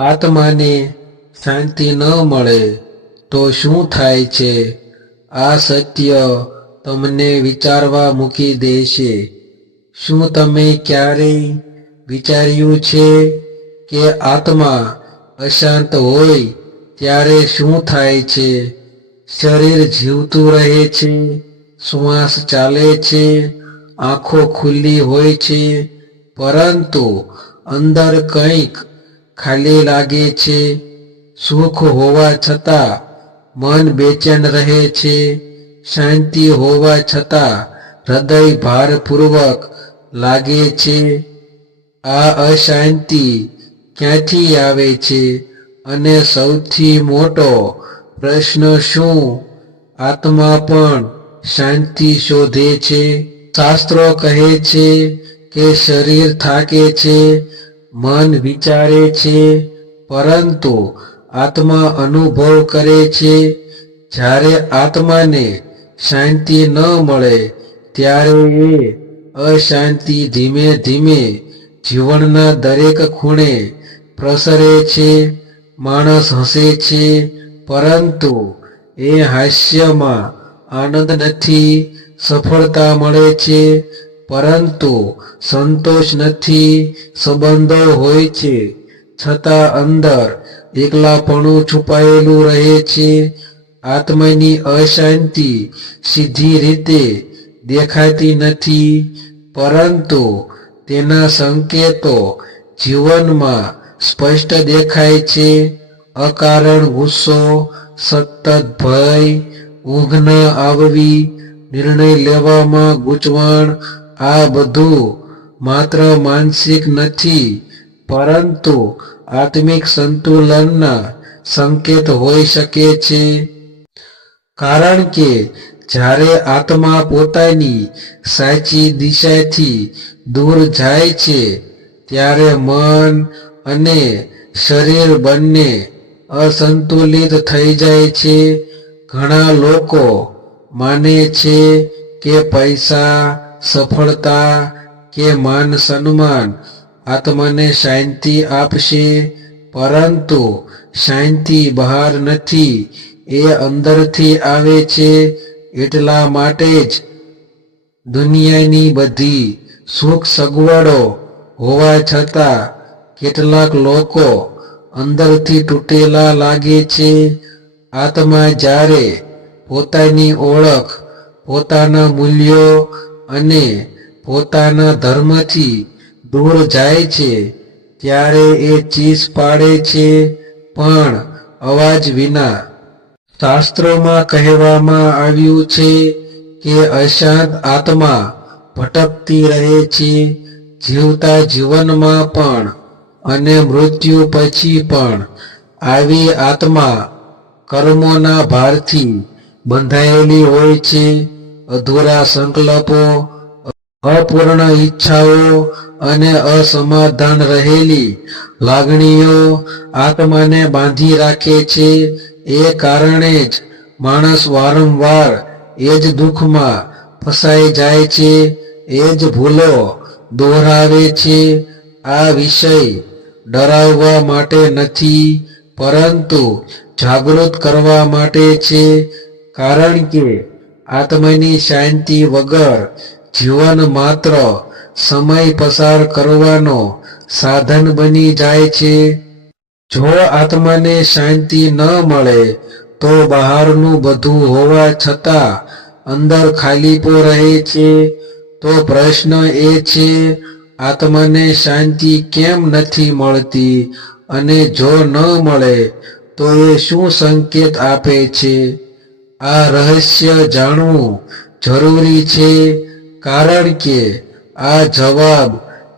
આત્માને શાંતિ ન મળે, તો શું થાય છે? આ સત્ય તમને વિચારવા મૂકી દેશે. શું તમે ક્યારેય વિચાર્યું છે કે આત્મા અશાંત હોય ત્યારે શું થાય છે? શરીર જીવતું રહે છે, શ્વાસ ચાલે છે, આંખો ખુલ્લી હોય છે, પરંતુ અંદર કંઈક ખાલી લાગે છે, સુખ હોવા છતાં મન બેચેન રહે છે, શાંતિ હોવા છતાં હૃદય ભારપૂર્વક લાગે છે. આ અશાંતિ ક્યાંથી આવે છે અને સૌથી મોટો પ્રશ્ન શું? આત્મા પણ શાંતિ શોધે છે. શાસ્ત્રો કહે છે કે શરીર થાકે છે મન વિચારે છે, પરંતુ આત્મા અનુભવ કરે છે. જ્યારે આત્માને શાંતિ ન મળે, ત્યારે એ અશાંતિ ધીમે ધીમે જીવનના દરેક ખૂણે પ્રસરે છે, માણસ હસે છે, પરંતુ એ હાસ્યમાં આનંદ નથી, સફળતા મળે છે. પરંતુ સંતોષ નથી, સંબંધો હોય છે. છતાં અંદર એકલાપણું છુપાયેલું રહે છે. આત્માની અશાંતિ સીધી રીતે દેખાતી નથી, પરંતુ તેના સંકેતો જીવનમાં સ્પષ્ટ દેખાય છે. અકારણ ગુસ્સો, સતત ભય, ઊંઘ ન આવવી, નિર્ણય લેવામાં ગૂંચવણ આ બધું માત્ર માનસિક નથી, પરંતુ આત્મિક સંતુલનના સંકેત હોઈ શકે છે. કારણ કે જ્યારે આત્મા પોતાની સાચી દિશાથી દૂર જાય છે, ત્યારે મન અને શરીર બંને અસંતુલિત થઈ જાય છે. ઘણા લોકો માને છે કે પૈસા સફળતા કે માન સન્માન આત્માને શાંતિ આપશે, પરંતુ શાંતિ બહાર નથી, એ અંદરથી આવે છે એટલા માટે જ દુનિયાની બધી સુખ સગવડો હોવા છતાં કેટલાક લોકો અંદરથી તૂટેલા લાગે છે. આત્મા જ્યારે પોતાની ઓળખ, પોતાના મૂલ્યો અને પોતાના ધર્મથી દૂર જાય છે, ત્યારે એ ચીસ પાડે છે, પણ અવાજ વિના. શાસ્ત્રોમાં કહેવામાં આવ્યું છે કે અશાંત આત્મા ભટકતી રહે છે, જીવતા જીવનમાં પણ અને મૃત્યુ પછી પણ. આવી આત્મા કર્મોના ભારથી બંધાયેલી હોય છે. અધૂરા સંકલ્પો, અપૂર્ણ ઈચ્છાઓ અને અસમાધાન રહેલી લાગણીઓ આત્માને બાંધી રાખે છે. એ કારણે જ માણસ વારંવાર એ જ દુઃખમાં ફસાઈ જાય છે, એ જ ભૂલો દોહરાવે છે. આ વિષય ડરાવવા માટે નથી, પરંતુ જાગૃત કરવા માટે છે. કારણ કે આત્માની શાંતિ વગર જીવન માત્ર સમય પસાર કરવાનો સાધન બની જાય છે. જો આત્માને શાંતિ ન મળે, તો બહારનું બધું હોવા છતાં અંદર ખાલીપો રહે છે. તો પ્રશ્ન એ છે, આત્માને શાંતિ કેમ નથી મળતી અને જો ન મળે, તો એ શું સંકેત આપે છે? આ રહસ્ય જાણવું જરૂરી છે કારણ કે આ જવાબ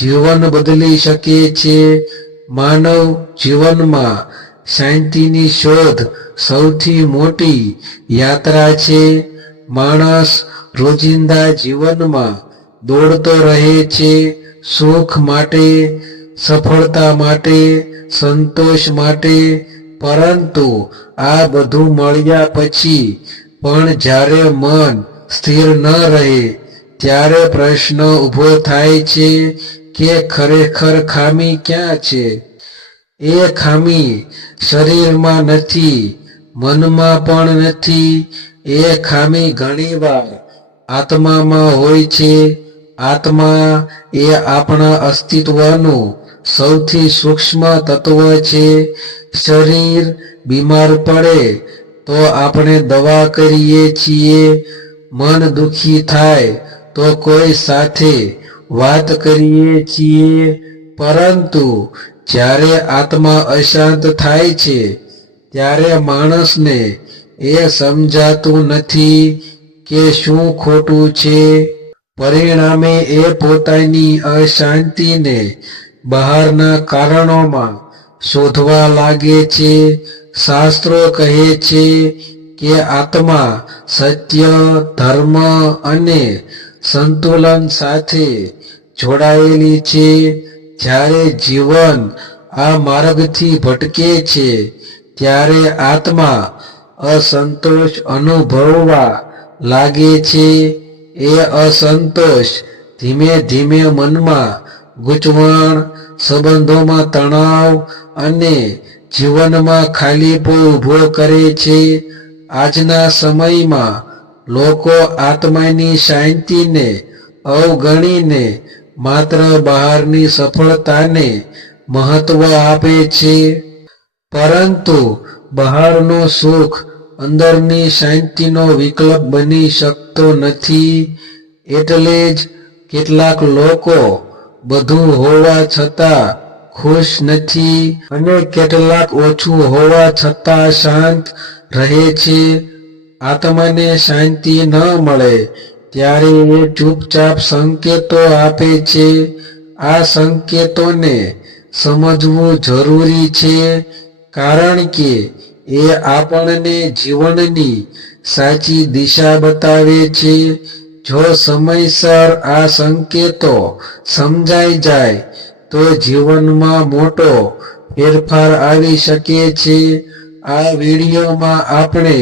જીવન બદલી શકે છે. માનવ જીવનમાં શાંતિની શોધ સૌથી મોટી યાત્રા છે. માણસ રોજિંદા જીવનમાં દોડતો રહે છે સુખ માટે, સફળતા માટે, સંતોષ માટે પરંતુ આ બધું મળ્યા પછી પણ જ્યારે મન સ્થિર ન રહે, ત્યારે પ્રશ્ન ઊભો થાય છે કે ખરેખર ખામી ક્યાં છે? એ ખામી શરીરમાં નથી, મનમાં પણ નથી. એ ખામી ઘણીવાર આત્મામાં હોય છે. આત્મા એ આપણા અસ્તિત્વનું સૌથી સૂક્ષ્મ તત્વ છે. શરીર બીમાર પડે તો આપણે દવા કરીએ છીએ, મન દુખી થાય તો કોઈ સાથે વાત કરીએ છીએ. પરંતુ જ્યારે આત્મા અશાંત થાય છે, ત્યારે માણસને એ સમજાતું નથી કે શું ખોટું છે. પરિણામે એ પોતાની અશાંતિને બહારના કારણોમાં શોધવા લાગે છે. શાસ્ત્રો કહે છે કે આત્મા સત્ય, ધર્મ અને સંતુલન સાથે જોડાયેલી છે. જ્યારે જીવન આ માર્ગથી ભટકે છે, ત્યારે આત્મા અસંતોષ અનુભવવા લાગે છે. એ અસંતોષ ધીમે ધીમે મનમાં ગૂંચવણ સંબંધોમાં તણાવ અને જીવનમાં ખાલીપો ઊભો કરે છે. આજના સમયમાં લોકો આત્માની શાંતિને અવગણીને માત્ર બહારની સફળતાને મહત્વ આપે છે. પરંતુ બહારનું સુખ અંદરની શાંતિનો વિકલ્પ બની શકતો નથી. એટલે જ કેટલાક લોકો બધું હોવા છતાં ખુશ નથી અને કેટલાક ઓછું હોવા છતાં શાંત રહે છે. આત્માને શાંતિ ન મળે ત્યારે એ ચૂપચાપ સંકેતો આપે છે. આ સંકેતોને સમજવું જરૂરી છે કારણ કે એ આપણને જીવનની સાચી દિશા બતાવે છે. જો સમયસર આ સંકેતો સમજાઈ જાય, તો જીવનમાં મોટો ફેરફાર આવી શકે છે. આ વિડીયોમાં આપણે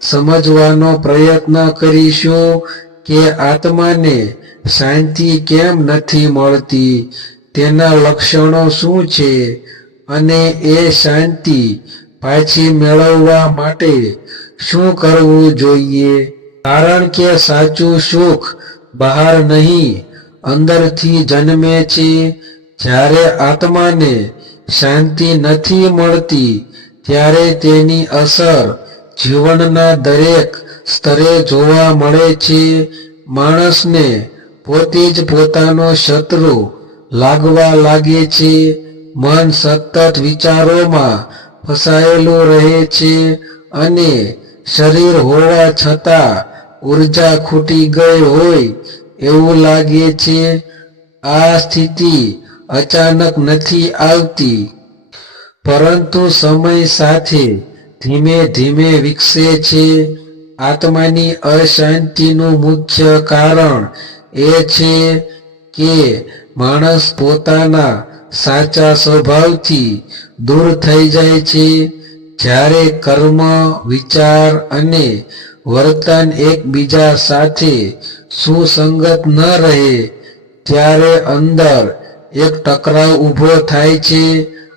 સમજવાનો પ્રયત્ન કરીશું કે આત્માને શાંતિ કેમ નથી મળતી, તેના લક્ષણો શું છે અને એ શાંતિ પાછી મેળવવા માટે શું કરવું જોઈએ? કારણ કે સાચું સુખ બહાર નહીં, અંદરથી જન્મે છે. જ્યારે આત્માને શાંતિ નથી મળતી, ત્યારે તેની અસર જીવનના દરેક સ્તરે જોવા મળે છે. માણસને પોતે જ પોતાનો શત્રુ લાગવા લાગે છે. મન સતત વિચારોમાં ફસાયેલું રહે છે અને શરીર હોવા છતાં ઊર્જા ખૂટી ગઈ હોય એવું લાગે છે, આ સ્થિતિ અચાનક નથી આવતી. પરંતુ સમય સાથે ધીમે ધીમે વિકસે છે. આત્માની અશાંતિનું મુખ્ય કારણ એ છે કે માણસ પોતાના સાચા સ્વભાવથી દૂર થઈ જાય છે. જ્યારે કર્મ, વિચાર અને વર્તન એકબીજા સાથે સુસંગત ન રહે, ત્યારે અંદર એક ટકરાવ ઊભો થાય છે.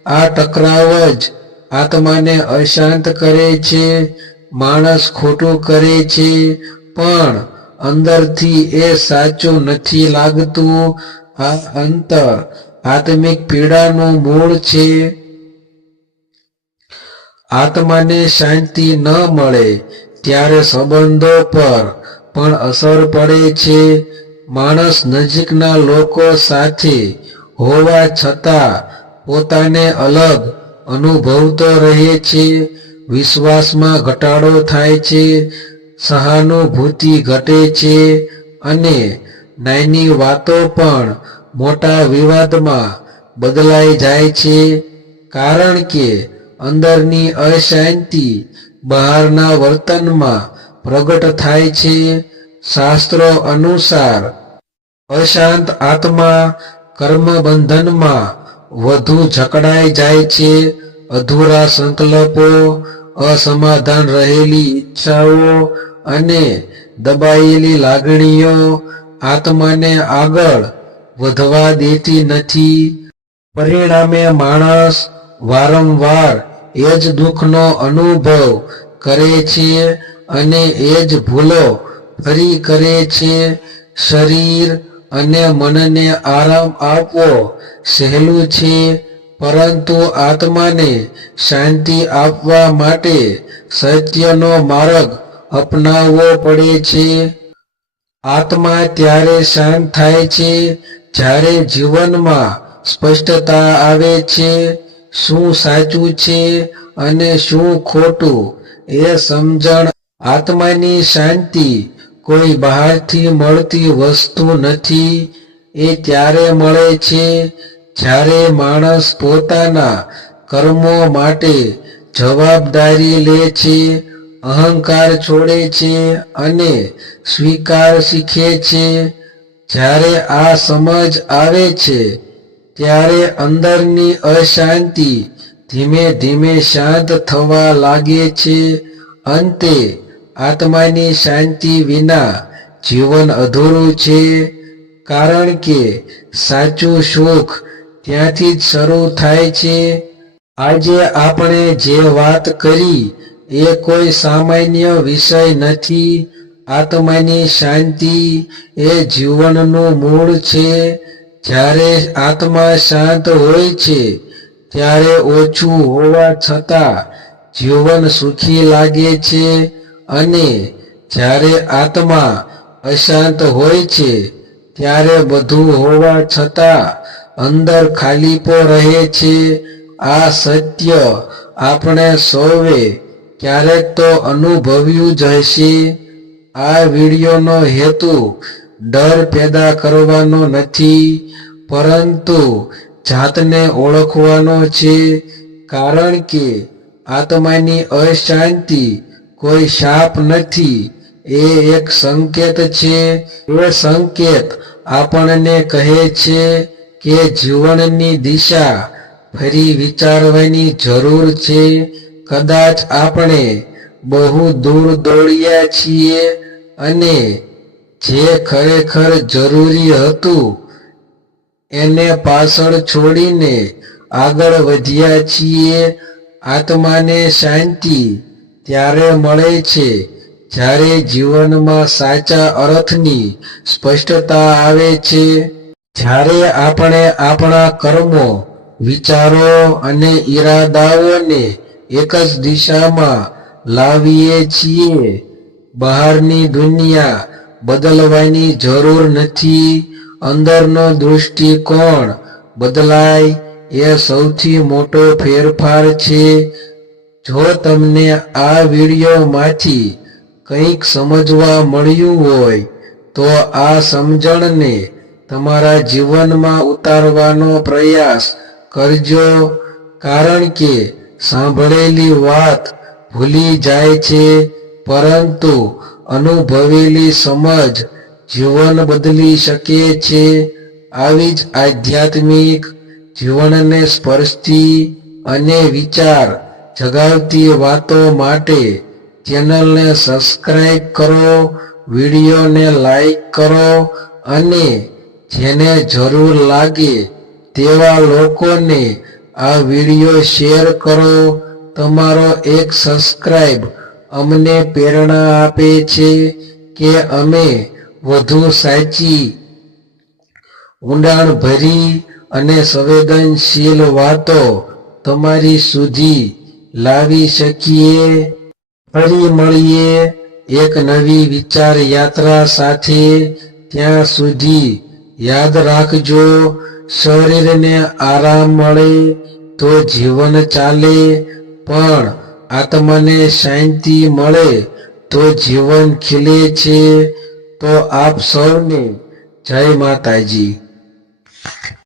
આ ટકરાવ જ આત્માને અશાંત કરે છે, માણસ ખોટું કરે છે, પણ અંદરથી એ સાચું નથી લાગતું. આ અંતર આત્મિક પીડાનું મૂળ છે. આત્માને શાંતિ ન મળે ત્યારે સંબંધો પર પણ અસર પડે છે. માણસ નજીકના લોકો સાથે હોવા છતાં પોતાને અલગ અનુભવતો રહે છે. વિશ્વાસમાં ઘટાડો થાય છે. સહાનુભૂતિ ઘટે છે અને નાની વાતો પણ મોટા વિવાદમાં બદલાઈ જાય છે. કારણ કે અંદરની અશાંતિ બહારના વર્તનમાં પ્રગટ થાય છે. શાસ્ત્રો અનુસાર અશાંત આત્મા કર્મ બંધનમાં વધુ જકડાઈ જાય છે. અધૂરા સંકલ્પો, અસમાધાન રહેલી ઈચ્છાઓ અને દબાયેલી લાગણીઓ આત્માને આગળ વધવા દેતી નથી. પરિણામે માણસ વારંવાર એ જ દુઃખનો અનુભવ કરે છે અને એ જ ભૂલો ફરી કરે છે. શરીર અને મનને આરામ આપવો સહેલું છે, પરંતુ આત્માને શાંતિ આપવા માટે સત્યનો માર્ગ અપનાવવો પડે છે. આત્મા ત્યારે શાંત થાય છે જ્યારે જીવનમાં સ્પષ્ટતા આવે છે. શું સાચું છે અને શું ખોટું એ સમજણ આત્માની શાંતિ કોઈ બહારથી મળતી વસ્તુ નથી. એ ત્યારે મળે છે જ્યારે માણસ પોતાના કર્મો માટે જવાબદારી લે છે, અહંકાર છોડે છે અને સ્વીકાર શીખે છે. જ્યારે આ સમજ આવે છે ત્યારે અંદરની અશાંતિ ધીમે ધીમે શાંત થવા લાગે છે. અંતે આત્માની શાંતિ વિના જીવન અધૂરું છે. કારણ કે સાચું સુખ ત્યાંથી જ શરૂ થાય છે. આજે આપણે જે વાત કરી એ કોઈ સામાન્ય વિષય નથી. આત્માની શાંતિ એ જીવનનું મૂળ છે. જ્યારે આત્મા શાંત હોય છે, ત્યારે ઓછું હોવા છતાં જીવન સુખી લાગે છે અને જ્યારે આત્મા અશાંત હોય છે, ત્યારે બધું હોવા છતાં અંદર ખાલીપો રહે છે. આ સત્ય આપણે સૌએ ક્યારેક તો અનુભવ્યું જ હશે. આ વિડીયોનો હેતુ ડર પેદા કરવાનો નથી, પરંતુ જાતને ઓળખવાનો છે, કારણ કે આત્માની અશાંતિ કોઈ શાપ નથી. એ એક સંકેત છે. એ સંકેત આપણને કહે છે કે જીવનની દિશા ફરી વિચારવાની જરૂર છે. કદાચ આપણે બહુ દૂર દોડ્યા છીએ અને જે ખરેખર જરૂરી હતું, એને પાછળ છોડીને આગળ વધ્યા છીએ, આત્માને શાંતિ ત્યારે મળે છે, જ્યારે જીવનમાં સાચા અર્થની સ્પષ્ટતા આવે છે. જ્યારે આપણે આપણા કર્મો, વિચારો અને ઈરાદાઓને એક જ દિશામાં લાવીએ છીએ, બહારની દુનિયા બદલવાની જરૂર નથી. અંદરનો દૃષ્ટિકોણ બદલાય એ સૌથી મોટો ફેરફાર છે. જો તમને આ વિડીયોમાંથી કંઈક સમજવા મળ્યું હોય, તો આ સમજણને તમારા જીવનમાં ઉતારવાનો પ્રયાસ કરજો. કારણ કે સાંભળેલી વાત ભૂલી જાય છે, પરંતુ અનુભવેલી સમજ જીવન બદલી શકે છે. આવી જ આધ્યાત્મિક જીવનને સ્પર્શતી અને વિચાર જગાવતી વાતો માટે ચેનલને સબસ્ક્રાઈબ કરો, વિડીયોને લાઈક કરો અને જેને જરૂર લાગે તેવા લોકોને આ વીડિયો શેર કરો. તમારો એક સબસ્ક્રાઈબ અમને પ્રેરણા આપે છે કે અમે વધુ સાચી ઊંડાણ ભરી અને સંવેદનશીલ વાતો તમારી સુધી લાવી શકીએ. ફરી મળીએ એક નવી વિચાર યાત્રા સાથે. ત્યાં સુધી યાદ રાખજો, શરીરને આરામ મળે તો જીવન ચાલે, પણ આત્માને શાંતિ મળે તો જીવન ખીલે છે. તો આપ સૌને જય માતાજી.